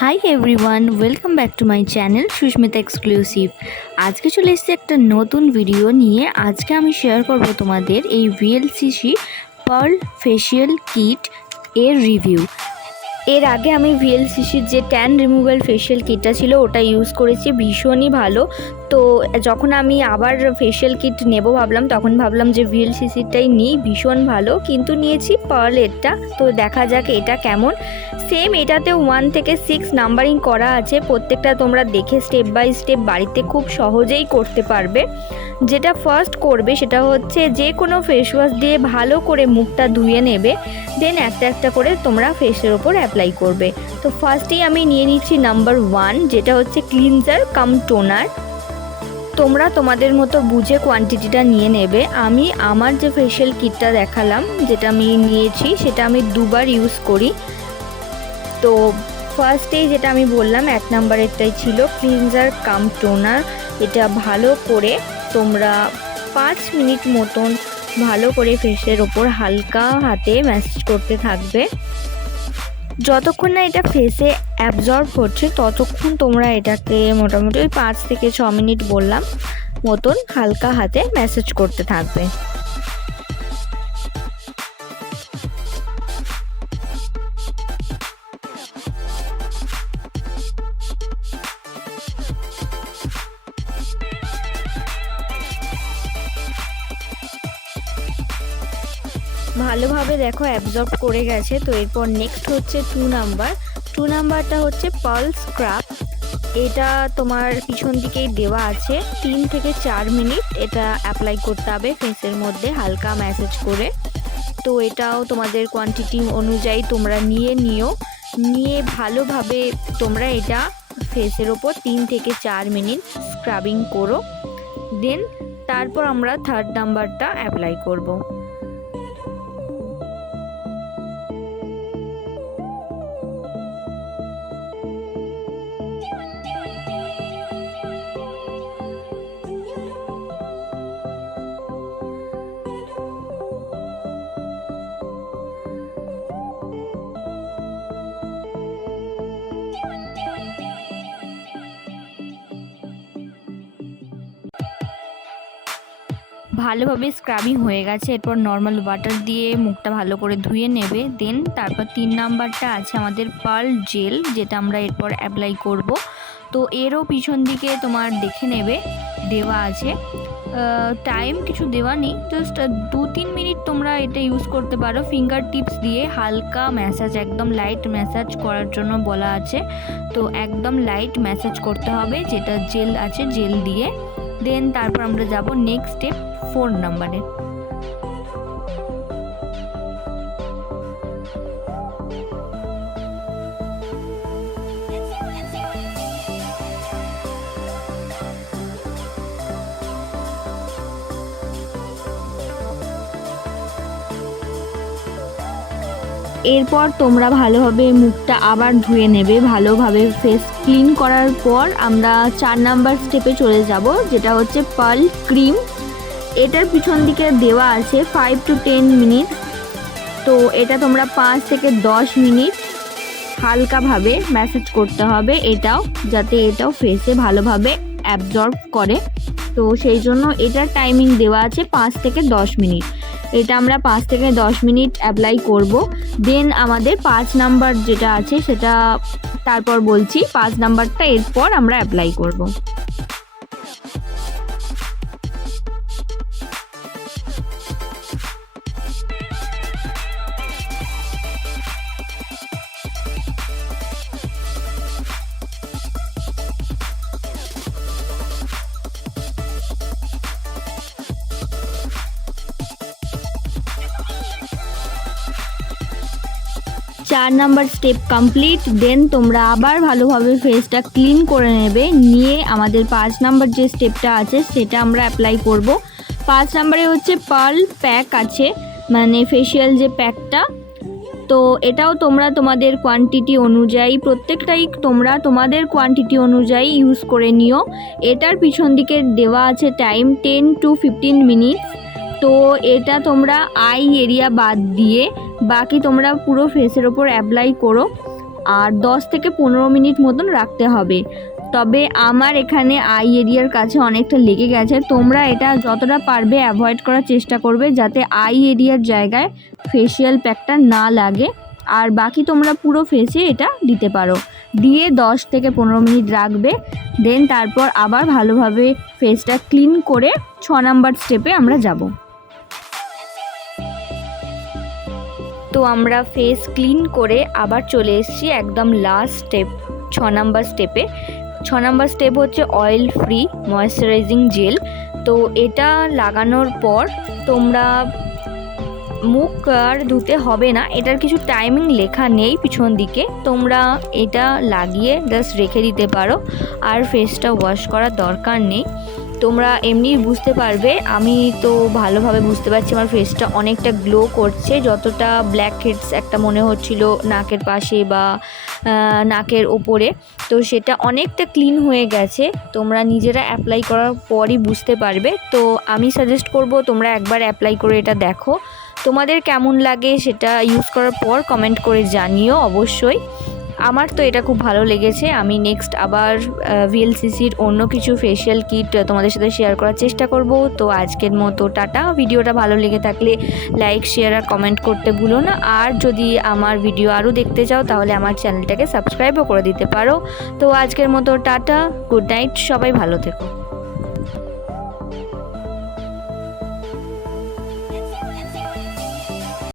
High everyone, welcome back to my channel Susmita exclusive. আজকে চলে এসেছি একটা নতুন ভিডিও নিয়ে। আজকে আমি শেয়ার করব তোমাদের এই VLCC পার্ল ফেশিয়াল কিট এর রিভিউ। এর আগে আমি VLCCর যে ট্যান রিমুভাল ফেশিয়াল কিটটা ছিল ওটা ইউজ করেছি, ভীষণই ভালো। তো যখন আমি আবার ফেশিয়াল কিট নেব তখন ভাবলাম যে VLCCটাই নিই, ভীষণ ভালো, কিন্তু নিয়েছি পার্লেরটা। তো দেখা যাক এটা কেমন। সেম এটাতেও 1 থেকে 6 নাম্বারিং করা আছে। প্রত্যেকটা তোমরা দেখে স্টেপ বাই স্টেপ বাড়িতে খুব সহজেই করতে পারবে। যেটা ফার্স্ট করবে সেটা হচ্ছে যে কোনো ফেস ওয়াশ দিয়ে ভালো করে মুখটা ধুয়ে নেবে, দেন একটা একটা করে তোমরা ফেসের ওপর অ্যাপ্লাই করবে। তো ফার্স্টেই আমি নিয়ে নিচ্ছি নাম্বার 1, যেটা হচ্ছে ক্লিনজার কাম টোনার। তোমরা তোমাদের মতো বুঝে কোয়ান্টিটিটা নিয়ে নেবে। আমি আমার যে ফেশিয়াল কিটটা দেখালাম, যেটা আমি নিয়েছি, সেটা আমি দুবার ইউজ করি। তো ফার্স্টেই যেটা আমি বললাম 1 নাম্বারেরটাই ছিল ক্লিনজার কাম টোনার। এটা ভালো করে তোমরা 5 মিনিট মতন ভালো করে ফেসের ওপর হালকা হাতে ম্যাসাজ করতে থাকবে। যতক্ষণ না এটা ফেসে অ্যাবজর্ব হচ্ছে ততক্ষণ তোমরা এটাকে মোটামুটি ওই 5 থেকে 6 মিনিট বললাম মতন হালকা হাতে ম্যাসাজ করতে থাকবে। ভালোভাবে দেখো অ্যাবজর্ব করে গেছে। তো এরপর নেক্সট হচ্ছে 2 নাম্বারটা হচ্ছে পার্ল স্ক্রাব। এটা তোমার পিছন দিকেই দেওয়া আছে। 3 থেকে 4 মিনিট এটা অ্যাপ্লাই করতে হবে ফেসের মধ্যে হালকা ম্যাসাজ করে। তো এটাও তোমাদের কোয়ান্টিটি অনুযায়ী তোমরা নিয়ে ভালোভাবে তোমরা এটা ফেসের ওপর 3 থেকে 4 মিনিট স্ক্রাবিং করো। দেন তারপর আমরা 3rd নাম্বারটা অ্যাপ্লাই করব। ভালোভাবে স্ক্রাবিং হয়ে গেছে। এরপর নর্মাল ওয়াটার দিয়ে মুখটা ভালো করে ধুয়ে নেবে। দেন তারপর 3 নাম্বারটা আছে আমাদের পার্ল জেল, যেটা আমরা এরপর অ্যাপ্লাই করব। তো এরও পিছন দিকে তোমার দেখে নেবে দেওয়া আছে, টাইম কিছু দেওয়া নেই, জাস্ট 2-3 মিনিট তোমরা এটা ইউজ করতে পারো। ফিঙ্গার টিপস দিয়ে হালকা ম্যাসাজ, একদম লাইট ম্যাসাজ করার জন্য বলা আছে। তো একদম লাইট ম্যাসাজ করতে হবে, যেটা জেল আছে জেল দিয়ে। দেন তারপর আমরা যাব নেক্সট স্টেপ 4 নাম্বারে। এরপর তোমরা ভালোভাবে মুখটা আবার ধুয়ে নেবে। ভালোভাবে ফেস ক্লিন করার পর আমরা 4 নাম্বার স্টেপে চলে যাব, যেটা হচ্ছে পার্ল ক্রিম। এটার পিছন দিকে দেওয়া আছে 5 to 10 মিনিট। তো এটা তোমরা 5 থেকে 10 মিনিট হালকাভাবে ম্যাসাজ করতে হবে, যাতে এটাও ফেসে ভালোভাবে অ্যাবজর্ব করে। তো সেই জন্য এটার টাইমিং দেওয়া আছে 5 থেকে 10 মিনিট। এটা আমরা 5 থেকে 10 মিনিট অ্যাপ্লাই করব। দেন আমাদের 5 নাম্বার যেটা আছে সেটা তারপর বলছি। 5 নাম্বারটা এরপর আমরা অ্যাপ্লাই করব। 4 নাম্বার স্টেপ কমপ্লিট। দেন তোমরা আবার ভালোভাবে ফেসটা ক্লিন করে নেবে। নিয়ে আমাদের 5 নাম্বার যে স্টেপটা আছে সেটা আমরা অ্যাপ্লাই করব। 5 নাম্বারে হচ্ছে পার্ল প্যাক আছে, মানে ফেশিয়াল যে প্যাকটা। তো এটাও তোমরা তোমাদের কোয়ান্টিটি অনুযায়ী, প্রত্যেকটাই তোমরা তোমাদের কোয়ান্টিটি অনুযায়ী ইউজ করে নিও। এটার পিছন দিকে দেওয়া আছে টাইম 10 to 15 মিনিটস। তো এটা তোমরা আই এরিয়া বাদ দিয়ে বাকি তোমরা পুরো ফেসের ওপর অ্যাপ্লাই করো। আর 10 থেকে 15 মিনিট মতন রাখতে হবে। তবে আমার এখানে আই এরিয়ার কাছে অনেকটা লেগে গেছে, তোমরা এটা যতটা পারবে অ্যাভয়েড করার চেষ্টা করবে যাতে আই এরিয়ার জায়গায় ফেসিয়াল প্যাকটা না লাগে। আর বাকি তোমরা পুরো ফেসে এটা দিতে পারো, দিয়ে 10 থেকে 15 মিনিট রাখবে। দেন তারপর আবার ভালোভাবে ফেসটা ক্লিন করে 6 নাম্বার স্টেপে আমরা যাব। তো আমরা ফেস ক্লিন করে আবার চলে এসেছি একদম লাস্ট স্টেপ, 6 নাম্বার স্টেপে। 6 নাম্বার স্টেপ হচ্ছে অয়েল ফ্রি ময়েশ্চারাইজিং জেল। তো এটা লাগানোর পর তোমরা মুখ আর ধুতে হবে না, এটার কিছু টাইমিং লেখা নেই পিছন দিকে, তোমরা এটা লাগিয়ে জাস্ট রেখে দিতে পারো, আর ফেসটা ওয়াশ করার দরকার নেই। তোমরা এমনি বুঝতে পারবে, আমি তো ভালোভাবে বুঝতে পারছি আমার ফেসটা অনেকটা গ্লো করছে। যতটা ব্ল্যাক হেডস একটা মনে হচ্ছিল নাকের পাশে বা নাকের ওপরে, তো সেটা অনেকটা ক্লিন হয়ে গেছে। তোমরা নিজেরা অ্যাপ্লাই করার পরই বুঝতে পারবে। তো আমি সাজেস্ট করব তোমরা একবার অ্যাপ্লাই করে এটা দেখো, তোমাদের কেমন লাগে সেটা ইউজ করার পর কমেন্ট করে জানিও অবশ্যই। আমার তো এটা খুব ভালো লেগেছে। আমি নেক্সট আবার ভিএলসিসির অন্য কিছু ফেশিয়াল কিট তোমাদের সাথে শেয়ার করার চেষ্টা করব। তো আজকের মতো টাটা। ভিডিওটা ভালো লেগে থাকলে লাইক, শেয়ার আর কমেন্ট করতে ভুলো না। আর যদি আমার ভিডিও আরও দেখতে চাও তাহলে আমার চ্যানেলটাকে সাবস্ক্রাইবও করে দিতে পারো। তো আজকের মতো টাটা, গুড নাইট, সবাই ভালো থেকো।